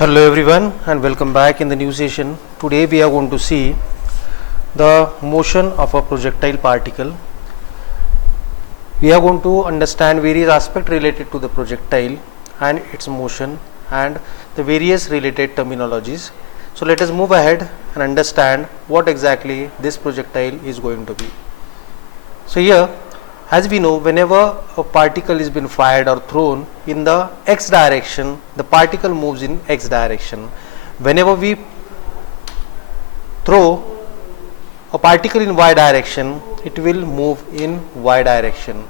Hello everyone and welcome back in the new session. Today we are going to see the motion of a projectile particle. We are going to understand various aspects related to the projectile and its motion and the various related terminologies. So let us move ahead and understand what exactly this projectile is going to be. So here, as we know, whenever a particle is been fired or thrown in the x direction, the particle moves in x direction. Whenever we throw a particle in y direction, it will move in y direction.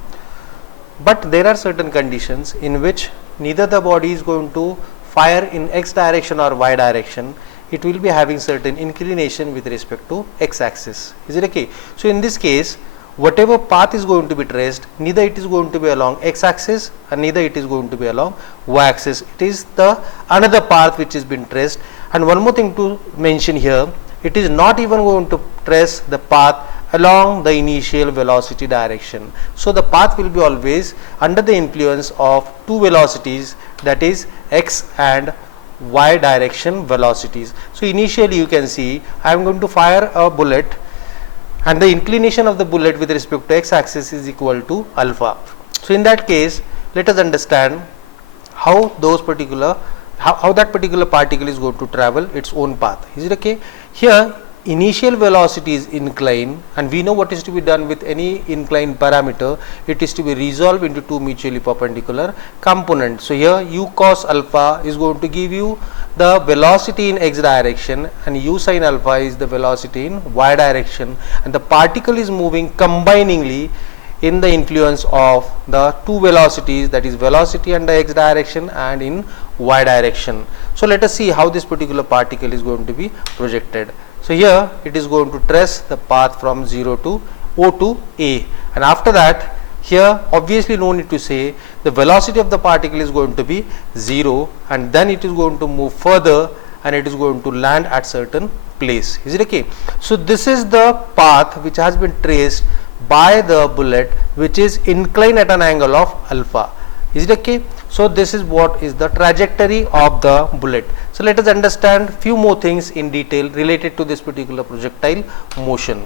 But there are certain conditions in which neither the body is going to fire in x direction or y direction. It will be having certain inclination with respect to x axis. Is it okay? So in this case, whatever path is going to be traced, neither it is going to be along x axis and neither it is going to be along y axis. It is the another path which is been traced. And one more thing to mention here, it is not even going to trace the path along the initial velocity direction. So the path will be always under the influence of two velocities, that is x and y direction velocities. So initially you can see I am going to fire a bullet and the inclination of the bullet with respect to x axis is equal to alpha. So in that case, let us understand how that particular particle is going to travel its own path. Is it okay? Here initial velocity is inclined, and we know what is to be done with any inclined parameter. It is to be resolved into two mutually perpendicular components. So here u cos alpha is going to give you the velocity in x direction and u sin alpha is the velocity in y direction, and the particle is moving combiningly in the influence of the two velocities, that is velocity under x direction and in y direction. So let us see how this particular particle is going to be projected. So here it is going to trace the path from 0 to O to A, and after that here obviously no need to say the velocity of the particle is going to be 0, and then it is going to move further and it is going to land at certain place. Is it okay? So this is the path which has been traced by the bullet, which is inclined at an angle of alpha. Is it okay? So this is what is the trajectory of the bullet. So let us understand few more things in detail related to this particular projectile motion.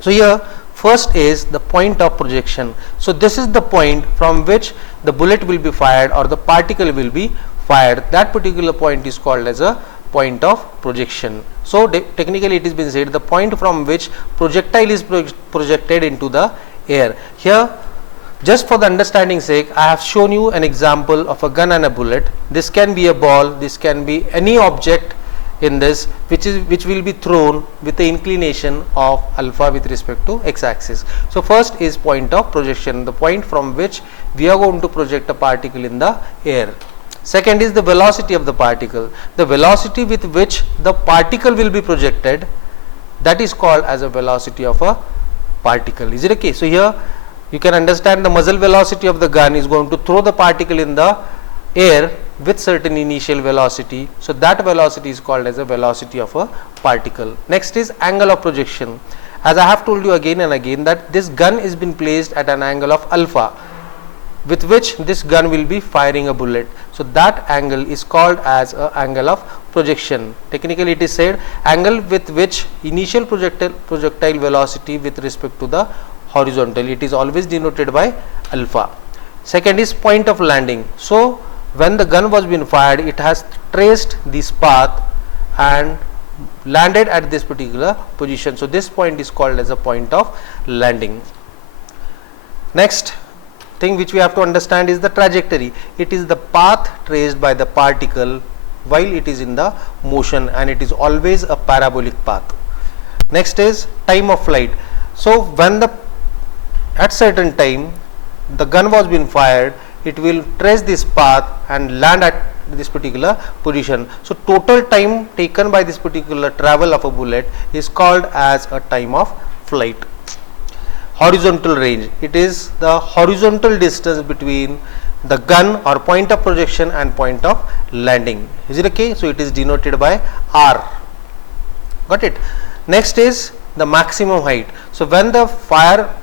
So here first is the point of projection. So this is the point from which the bullet will be fired or the particle will be fired. That particular point is called as a point of projection. So technically it has been said the point from which projectile is projected into the air. Here just for the understanding sake, I have shown you an example of a gun and a bullet. This can be a ball, this can be any object in this which will be thrown with the inclination of alpha with respect to x axis. So first is point of projection, the point from which we are going to project a particle in the air. Second is the velocity of the particle, the velocity with which the particle will be projected, that is called as a velocity of a particle. Is it okay? So here you can understand the muzzle velocity of the gun is going to throw the particle in the air with certain initial velocity. So that velocity is called as a velocity of a particle. Next is angle of projection. As I have told you again and again that this gun is been placed at an angle of alpha with which this gun will be firing a bullet. So that angle is called as a angle of projection. Technically it is said angle with which initial projectile velocity with respect to the horizontal, it is always denoted by alpha. Second is point of landing. So when the gun was being fired, it has traced this path and landed at this particular position. So this point is called as a point of landing. Next thing which we have to understand is the trajectory. It is the path traced by the particle while it is in the motion, and it is always a parabolic path. Next is time of flight. So when at certain time the gun was being fired, it will trace this path and land at this particular position. So total time taken by this particular travel of a bullet is called as a time of flight. Horizontal range, it is the horizontal distance between the gun or point of projection and point of landing. Is it okay? So it is denoted by R. Got it? Next is the maximum height. So when the fire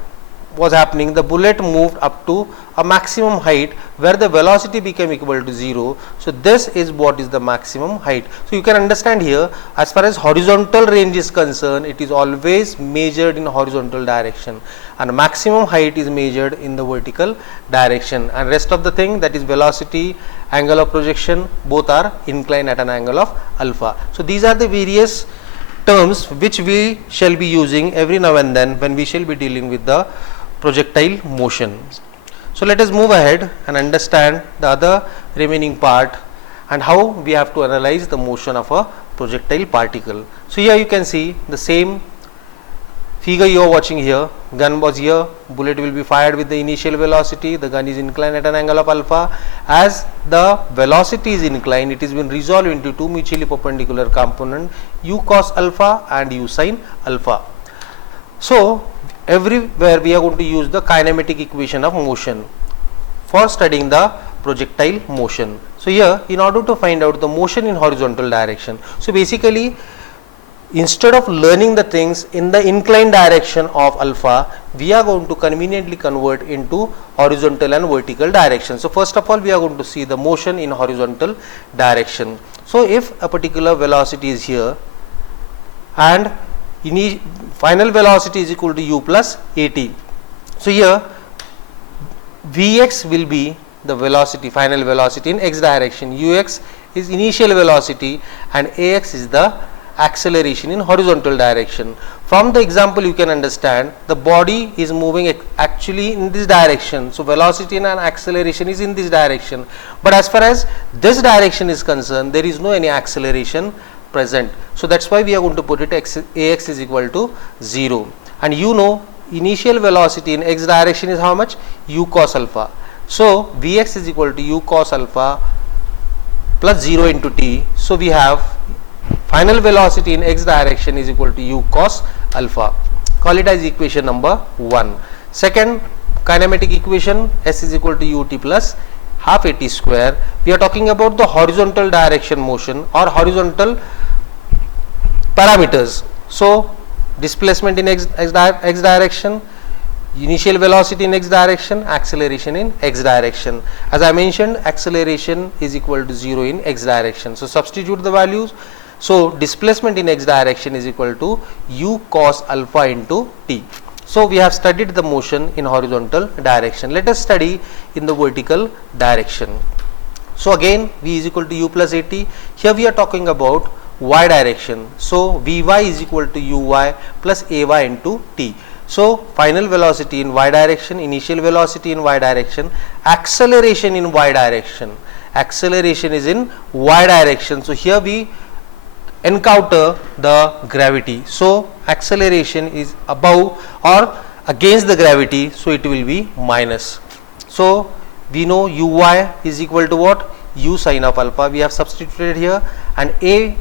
was happening, the bullet moved up to a maximum height where the velocity became equal to 0. So this is what is the maximum height. So you can understand here, as far as horizontal range is concerned, it is always measured in horizontal direction, and maximum height is measured in the vertical direction, and rest of the thing, that is velocity, angle of projection, both are inclined at an angle of alpha. So these are the various terms which we shall be using every now and then when we shall be dealing with the projectile motion. So let us move ahead and understand the other remaining part and how we have to analyze the motion of a projectile particle. So here you can see the same figure you are watching here. Gun was here, bullet will be fired with the initial velocity, the gun is inclined at an angle of alpha. As the velocity is inclined, it has been resolved into two mutually perpendicular components, u cos alpha and u sin alpha. So everywhere we are going to use the kinematic equation of motion for studying the projectile motion. So here, in order to find out the motion in horizontal direction, so basically instead of learning the things in the inclined direction of alpha, we are going to conveniently convert into horizontal and vertical direction. So first of all, we are going to see the motion in horizontal direction. So if a particular velocity is here and final velocity is equal to u plus at. So here Vx will be the velocity, final velocity in x direction, ux is initial velocity, and ax is the acceleration in horizontal direction. From the example you can understand the body is moving actually in this direction, so velocity and acceleration is in this direction, but as far as this direction is concerned, there is no any acceleration present. So that's why we are going to put it ax is equal to 0, and you know initial velocity in x direction is how much, u cos alpha. So Vx is equal to u cos alpha plus 0 into t. So we have final velocity in x direction is equal to u cos alpha. Call it as equation number 1. Second kinematic equation, s is equal to ut plus half at square. We are talking about the horizontal direction motion or horizontal parameters. So displacement in x direction, initial velocity in x direction, acceleration in x direction. As I mentioned, acceleration is equal to 0 in x direction. So substitute the values. So displacement in x direction is equal to u cos alpha into t. So we have studied the motion in horizontal direction. Let us study in the vertical direction. So again v is equal to u plus at. Here we are talking about y direction. So vy is equal to uy plus ay into t. So final velocity in y direction, initial velocity in y direction, acceleration in y direction. Acceleration is in y direction. So here we encounter the gravity. So acceleration is above or against the gravity, so it will be minus. So we know uy is equal to what, u sin of alpha, we have substituted here, and a,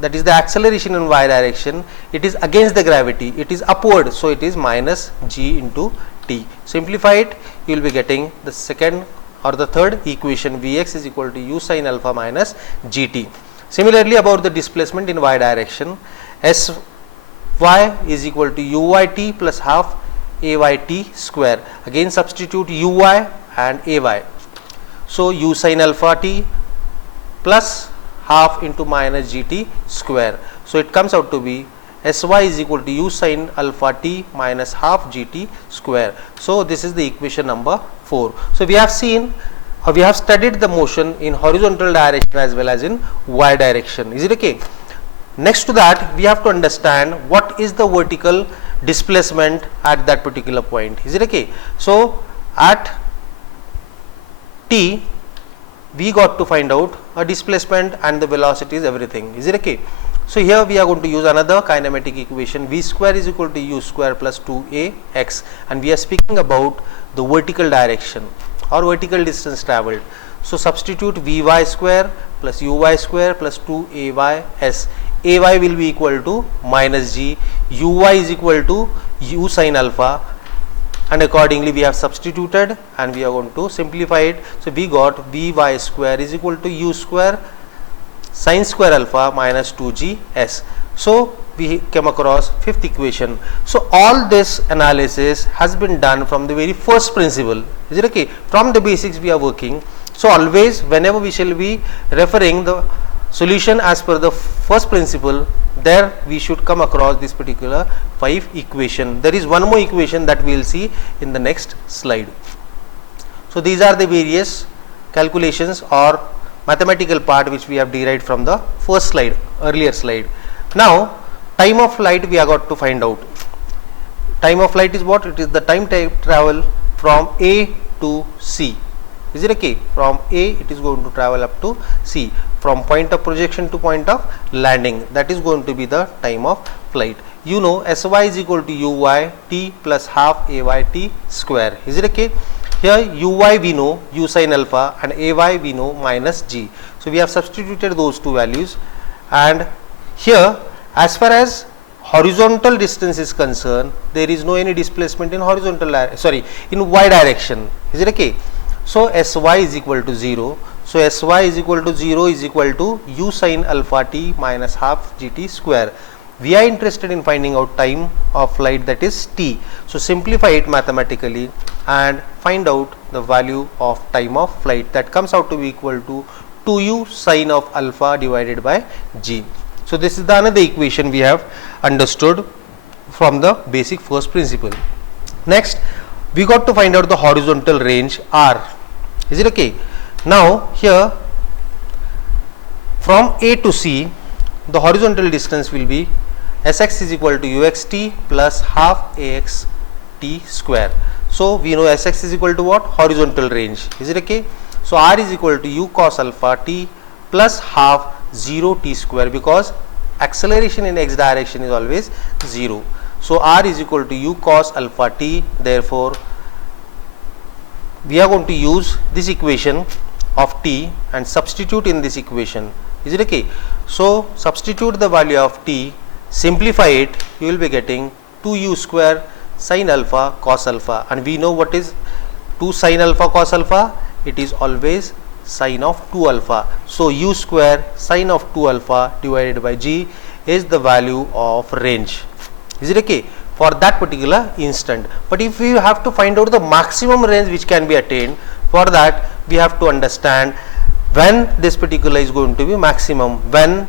that is the acceleration in y direction, it is against the gravity, it is upward, so it is minus g into t. Simplify it, you will be getting the second or the third equation, Vx is equal to u sin alpha minus gt. Similarly, about the displacement in y direction, Sy is equal to uyt plus half ayt square. Again substitute uy and ay. So u sin alpha t plus half into minus gt square. So it comes out to be Sy is equal to u sin alpha t minus half gt square. So this is the equation number 4. So we have seen, we have studied the motion in horizontal direction as well as in y direction. Is it okay? Next to that, we have to understand what is the vertical displacement at that particular point. Is it okay? So at t, we got to find out a displacement and the velocity is everything. Is it okay? So here we are going to use another kinematic equation, v square is equal to u square plus 2ax, and we are speaking about the vertical direction or vertical distance travelled. So substitute vy square plus uy square plus 2ays. Ay will be equal to minus g, uy is equal to u sin alpha, and accordingly we have substituted and we are going to simplify it. So we got vy square is equal to u square sin square alpha minus 2gs. So we came across fifth equation. So all this analysis has been done from the very first principle. Is it okay? From the basics we are working. So always whenever we shall be referring the solution as per the first principle, there we should come across this particular 5 equation. There is one more equation that we will see in the next slide. So these are the various calculations or mathematical part which we have derived from the first slide, earlier slide. Now time of flight we are got to find out. Time of flight is what? It is the time travel from A to C. Is it okay? From A it is going to travel up to C, from point of projection to point of landing. That is going to be the time of flight. You know Sy is equal to Uy t plus half Ay t square. Is it okay? Here Uy we know U sin alpha and Ay we know minus G. So we have substituted those two values, and here as far as horizontal distance is concerned, there is no any displacement in in y direction. Is it okay? So Sy is equal to 0. So Sy is equal to 0 is equal to U sin alpha t minus half gt square. We are interested in finding out time of flight, that is t. So simplify it mathematically and find out the value of time of flight. That comes out to be equal to 2u sin of alpha divided by g. So this is the another equation we have understood from the basic first principle. Next we got to find out the horizontal range r. Is it okay? Now here from A to C the horizontal distance will be Sx is equal to uxt plus half ax t square. So we know Sx is equal to what? Horizontal range. Is it okay? So r is equal to u cos alpha t plus half 0 t square, because acceleration in x direction is always 0. So r is equal to u cos alpha t. Therefore we are going to use this equation of t and substitute in this equation. Is it okay? So substitute the value of t, simplify it, you will be getting 2u square sin alpha cos alpha, and we know what is 2 sin alpha cos alpha? It is always sin of 2 alpha. So u square sin of 2 alpha divided by g is the value of range. Is it okay? For that particular instant. But if we have to find out the maximum range which can be attained, for that we have to understand when this particular is going to be maximum, when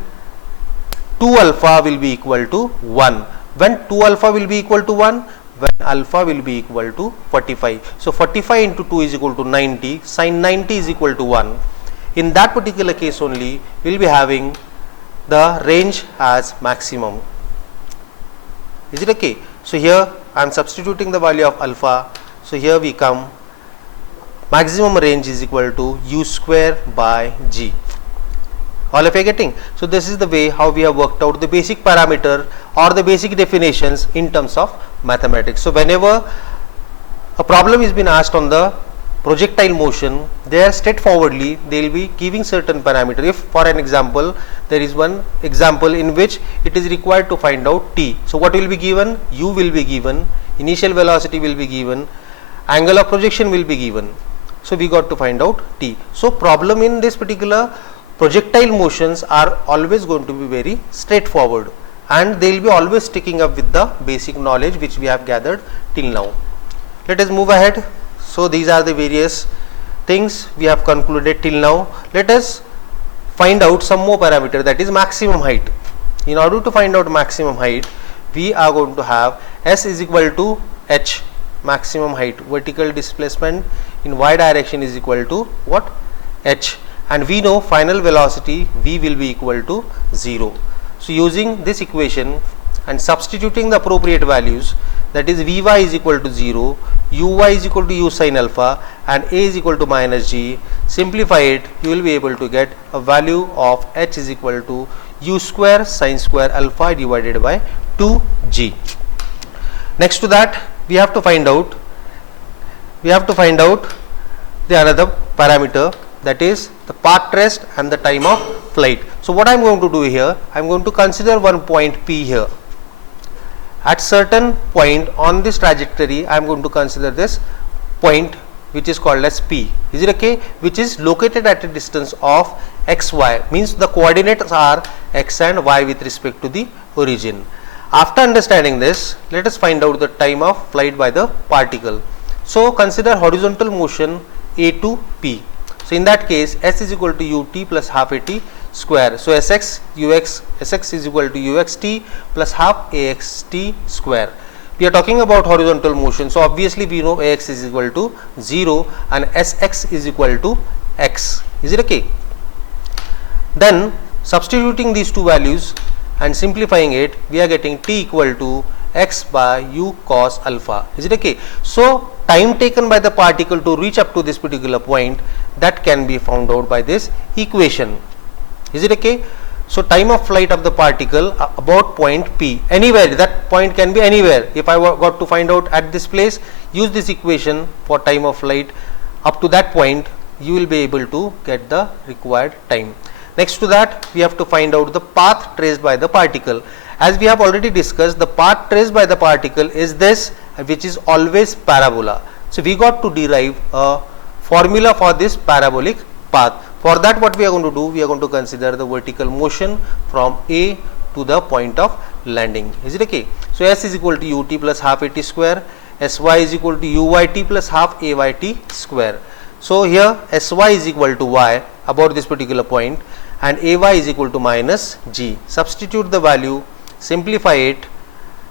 2 alpha will be equal to 1. When 2 alpha will be equal to 1? When alpha will be equal to 45. So 45 into 2 is equal to 90, sin 90 is equal to 1. In that particular case only we will be having the range as maximum. Is it okay? So here I am substituting the value of alpha. So here we come, maximum range is equal to u square by g. All of you are getting? So this is the way how we have worked out the basic parameter or the basic definitions in terms of mathematics. So whenever a problem is been asked on the projectile motion, there straightforwardly they will be giving certain parameter. If for an example there is one example in which it is required to find out t. So what will be given? U will be given, initial velocity will be given, angle of projection will be given. So we got to find out t. So problem in this particular projectile motions are always going to be very straightforward, and they will be always sticking up with the basic knowledge which we have gathered till now. Let us move ahead. So these are the various things we have concluded till now. Let us find out some more parameter, that is maximum height. In order to find out maximum height, we are going to have S is equal to h, maximum height, vertical displacement in y direction is equal to what? H, and we know final velocity v will be equal to 0. So using this equation and substituting the appropriate values, that is Vy is equal to 0, Uy is equal to u sin alpha, and A is equal to minus g. Simplify it, you will be able to get a value of h is equal to u square sin square alpha divided by 2g. Next to that we have to find out the another parameter, that is the path rest and the time of flight. So what I am going to do here, I am going to consider one point P here. At certain point on this trajectory, I am going to consider this point which is called as P. Is it okay? Which is located at a distance of xy, means the coordinates are x and y with respect to the origin. After understanding this, let us find out the time of flight by the particle. So consider horizontal motion a to p. So in that case, s is equal to ut plus half at square. So sx is equal to uxt plus half axt square. We are talking about horizontal motion, so obviously we know ax is equal to 0 and sx is equal to x. Is it okay? Then substituting these two values and simplifying it, we are getting t equal to x by u cos alpha. Is it okay? So time taken by the particle to reach up to this particular point, that can be found out by this equation. Is it okay? So time of flight of the particle about point P, anywhere, that point can be anywhere. If I got to find out at this place, use this equation for time of flight up to that point, you will be able to get the required time. Next to that, we have to find out the path traced by the particle. As we have already discussed, the path traced by the particle is this, which is always parabola. So we got to derive a formula for this parabolic path. For that, what we are going to do, we are going to consider the vertical motion from A to the point of landing. Is it okay? So s is equal to ut plus half at square, sy is equal to uyt plus half ayt square. So here sy is equal to y about this particular point and ay is equal to minus g. Substitute the value, simplify it,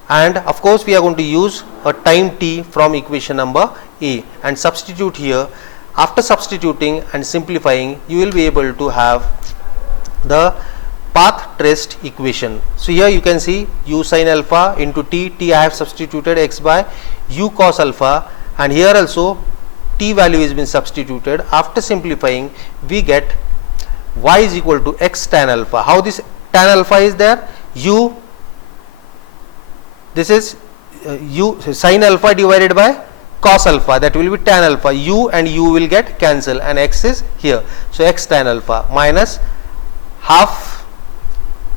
and of course we are going to use a time t from equation number A and substitute here. After substituting and simplifying, you will be able to have the path traced equation. So here you can see u sin alpha into t I have substituted x by u cos alpha, and here also t value has been substituted. After simplifying, we get y is equal to x tan alpha. How this tan alpha is there? U, this is u sin alpha divided by cos alpha, that will be tan alpha. U and u will get cancel and x is here. So x tan alpha minus half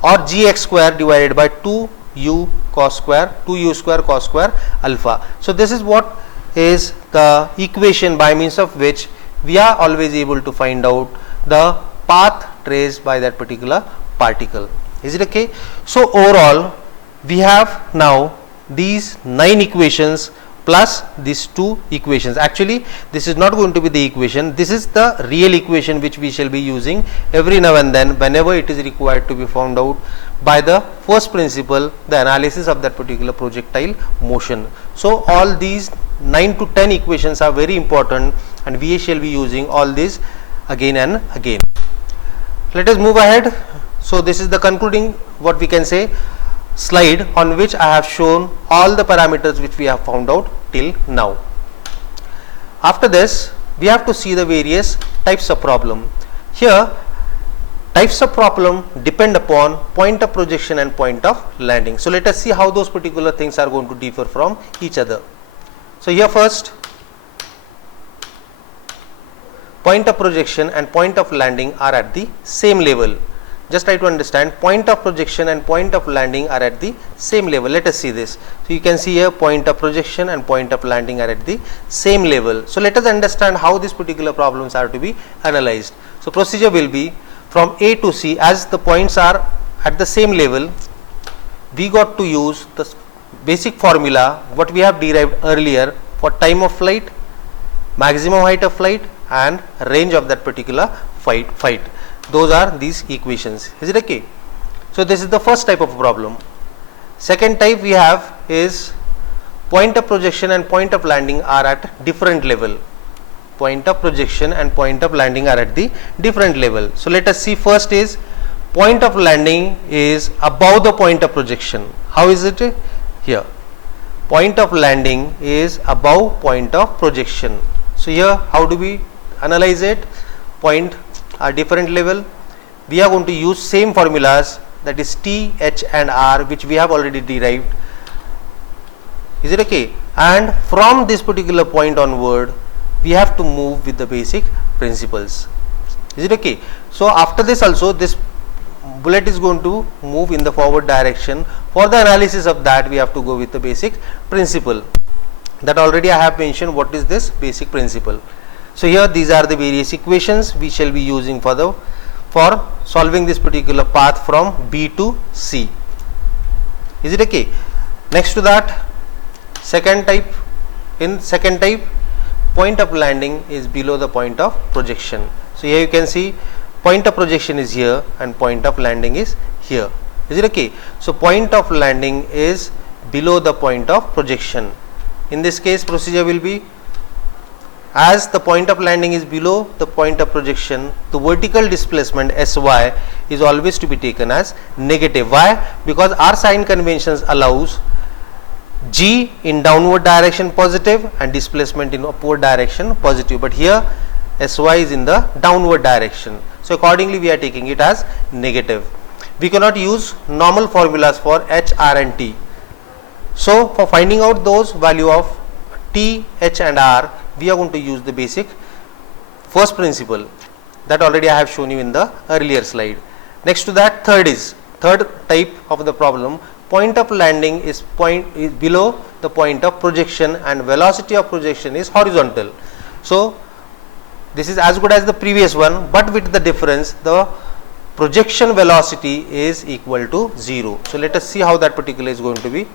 or gx square divided by 2u cos square, 2u square cos square alpha. So this is what is the equation by means of which we are always able to find out the path traced by that particular particle. Is it okay? So overall, we have now these 9 equations plus these 2 equations. Actually, this is not going to be the equation, this is the real equation which we shall be using every now and then whenever it is required to be found out by the first principle, the analysis of that particular projectile motion. So all these 9 to 10 equations are very important and we shall be using all these again and again. Let us move ahead. So this is the concluding, what we can say, slide on which I have shown all the parameters which we have found out till now. After this, we have to see the various types of problem. Here, types of problem depend upon point of projection and point of landing. So let us see how those particular things are going to differ from each other. So here first, point of projection and point of landing are at the same level. Just try to understand, point of projection and point of landing are at the same level. Let us see this. So you can see here point of projection and point of landing are at the same level. So let us understand how these particular problems are to be analyzed. So procedure will be from A to C, as the points are at the same level, we got to use the basic formula what we have derived earlier for time of flight, maximum height of flight and range of that particular flight. Those are these equations. Is it okay? So this is the first type of problem. Second type we have is point of projection and point of landing are at different level. Point of projection and point of landing are at the different level. So let us see, first is point of landing is above the point of projection. How is it? Here, point of landing is above point of projection. So here, how do we analyze it? Point are different level. We are going to use same formulas, that is T, H and R, which we have already derived. Is it okay? And from this particular point onward, we have to move with the basic principles. Is it okay? So after this also, this bullet is going to move in the forward direction. For the analysis of that, we have to go with the basic principle. That already I have mentioned what is this basic principle. So here these are the various equations we shall be using for for solving this particular path from B to C. Is it okay? Next to that, second type, in second type, point of landing is below the point of projection. So here you can see point of projection is here and point of landing is here. Is it okay? So point of landing is below the point of projection. In this case, procedure will be, as the point of landing is below the point of projection, the vertical displacement Sy is always to be taken as negative. Why? Because our sign conventions allows G in downward direction positive and displacement in upward direction positive, but here Sy is in the downward direction. So accordingly we are taking it as negative. We cannot use normal formulas for H, R and T. So for finding out those value of T, H and R, we are going to use the basic first principle that already I have shown you in the earlier slide. Next to that, third type of the problem, point of landing is below the point of projection and velocity of projection is horizontal. So this is as good as the previous one, but with the difference, the projection velocity is equal to 0. So let us see how that particular is going to be.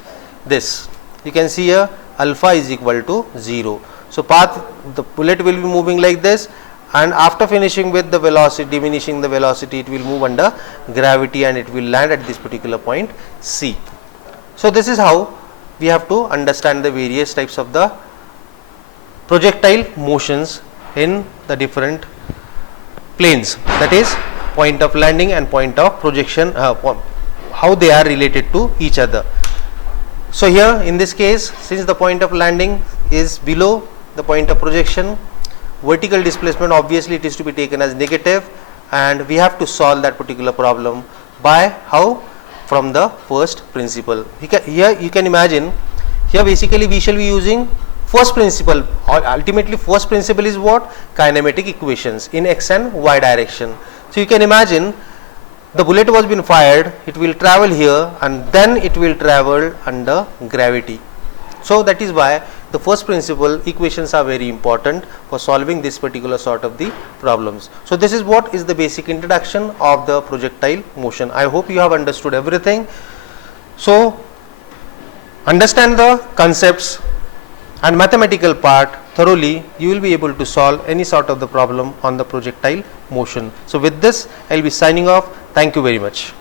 This you can see here, alpha is equal to 0. So path, the bullet will be moving like this, and after finishing with the velocity, diminishing the velocity, it will move under gravity and it will land at this particular point C. So this is how we have to understand the various types of the projectile motions in the different planes, that is point of landing and point of projection, how they are related to each other. So here in this case, since the point of landing is below the point of projection, vertical displacement obviously it is to be taken as negative, and we have to solve that particular problem by how? From the first principle. Here you can imagine, here basically we shall be using first principle, or ultimately first principle is what? Kinematic equations in x and y direction. So you can imagine the bullet was been fired, it will travel here and then it will travel under gravity. So that is why the first principle equations are very important for solving this particular sort of the problems. So this is what is the basic introduction of the projectile motion. I hope you have understood everything. So understand the concepts and mathematical part thoroughly, you will be able to solve any sort of the problem on the projectile motion. So with this, I will be signing off. Thank you very much.